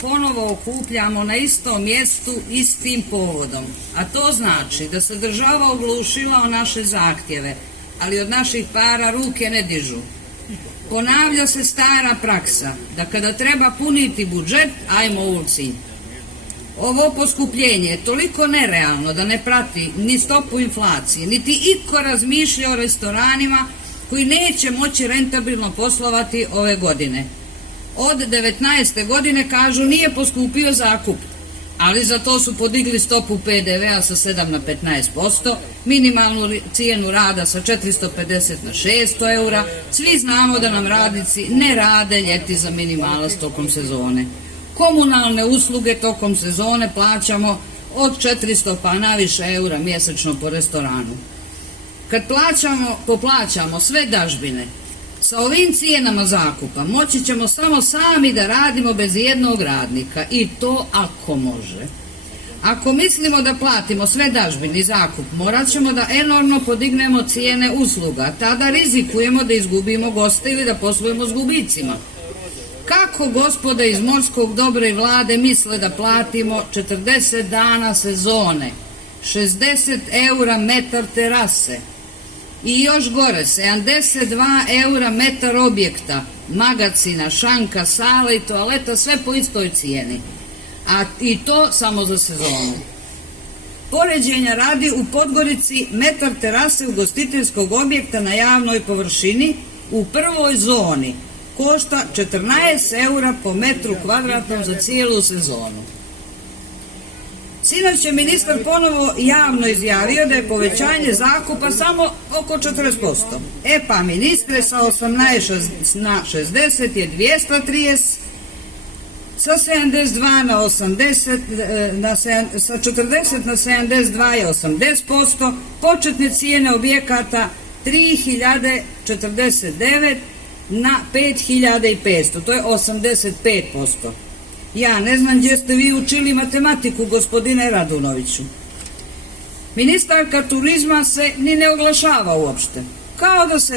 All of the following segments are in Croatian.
Ponovo okupljamo na istom mjestu istim povodom, a to znači da se država oglušila o naše zahtjeve, ali od naših para ruke ne dižu. Ponavlja se stara praksa da kada treba puniti budžet, ajmo u cilj. Ovo poskupljenje je toliko nerealno da ne prati ni stopu inflacije, niti itko razmišlja o restoranima koji neće moći rentabilno poslovati ove godine. Od 19. godine kažu nije poskupio zakup, ali za to su podigli stopu PDV-a sa 7 na 15%, minimalnu cijenu rada sa 450 na 600 eura. Svi znamo da nam radnici ne rade ljeti za minimalac tokom sezone. Komunalne usluge tokom sezone plaćamo od 400 pa naviše eura mjesečno po restoranu. Kad poplaćamo sve dažbine, sa ovim cijenama zakupa moći ćemo samo sami da radimo bez jednog radnika, i to ako može. Ako mislimo da platimo sve dažbine i zakup, morat ćemo da enormno podignemo cijene usluga, tada rizikujemo da izgubimo goste ili da poslujemo s gubicima. Kako gospoda iz morskog dobra i vlade misle da platimo 40 dana sezone, 60 eura metar terase i još gore 72 eura metar objekta, magacina, šanka, sala i toaleta, sve po istoj cijeni, a i to samo za sezonu. Poređenja radi, u Podgorici metar terase ugostiteljskog objekta na javnoj površini u prvoj zoni košta 14 eura po metru kvadratnom za cijelu sezonu. Sinoć je ministar ponovo javno izjavio da je povećanje zakupa samo oko 40%. Pa ministre, sa 18 na 60 je 230, sa 72 na 80, sa 40 na 72 je 80%, početne cijene objekata 3049 na 5500, to je 85%. Ja ne znam gdje ste vi učili matematiku, gospodine Radunoviću. Ministarka turizma se ni ne oglašava uopšte. Kao da se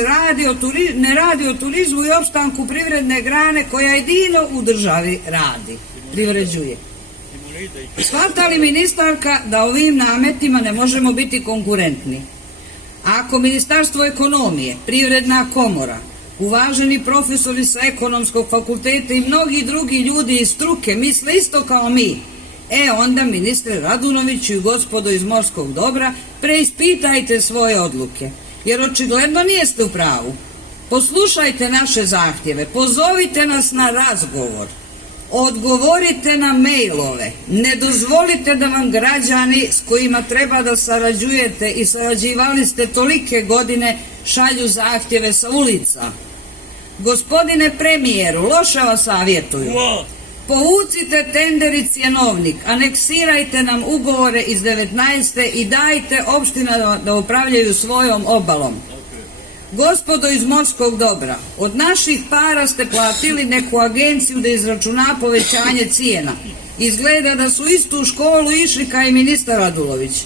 ne radi o turizmu i opstanku privredne grane koja jedino u državi radi, privređuje. Shvata li ministarka da ovim nametima ne možemo biti konkurentni? Ako Ministarstvo ekonomije, Privredna komora, uvaženi profesori sa ekonomskog fakulteta i mnogi drugi ljudi iz struke misle isto kao mi, onda, ministre Radunoviću i gospodo iz morskog dobra, preispitajte svoje odluke, jer očigledno niste u pravu. Poslušajte naše zahtjeve, pozovite nas na razgovor, odgovorite na mailove, ne dozvolite da vam građani s kojima treba da sarađujete i sarađivali ste tolike godine šalju zahtjeve sa ulica. Gospodine premijeru, loše vas savjetuju. Povucite tender i cjenovnik, aneksirajte nam ugovore iz 19. i dajte opština da upravljaju svojom obalom. Gospodo iz morskog dobra, od naših para ste platili neku agenciju da izračuna povećanje cijena. Izgleda da su istu školu išli kao i ministar Radulović.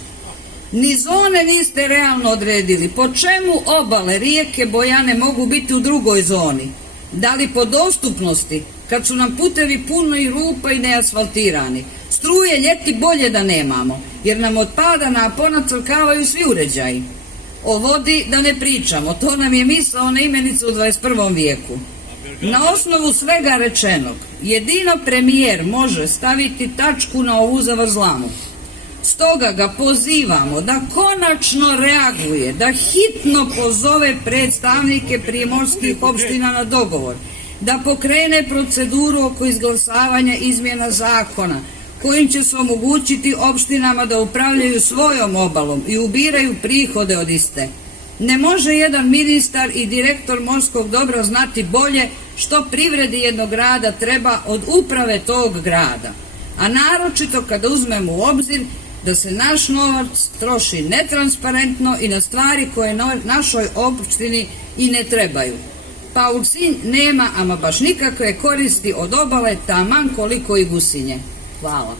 Ni zone niste realno odredili. Po čemu obale rijeke Bojane mogu biti u drugoj zoni? Da li po dostupnosti, kad su nam putevi puni rupa i neasfaltirani? Struje ljeti bolje da nemamo, jer nam od pada napona crkavaju svi uređaji. O vodi da ne pričamo, to nam je misaona imenica u 21. vijeku. Na osnovu svega rečenog, jedino premijer može staviti tačku na ovu zavrzlamu. Stoga ga pozivamo da konačno reaguje, da hitno pozove predstavnike primorskih opština na dogovor, da pokrene proceduru oko izglasavanja izmjena zakona, kojim će se omogućiti opštinama da upravljaju svojom obalom i ubiraju prihode od iste. Ne može jedan ministar i direktor morskog dobra znati bolje što privredi jednog grada treba od uprave tog grada, a naročito kada uzmemo u obzir da se naš novac troši netransparentno i na stvari koje našoj opštini i ne trebaju. Pa u Sinj nema ama baš nikakve koristi od obale, taman koliko i Gusinje. Hvala.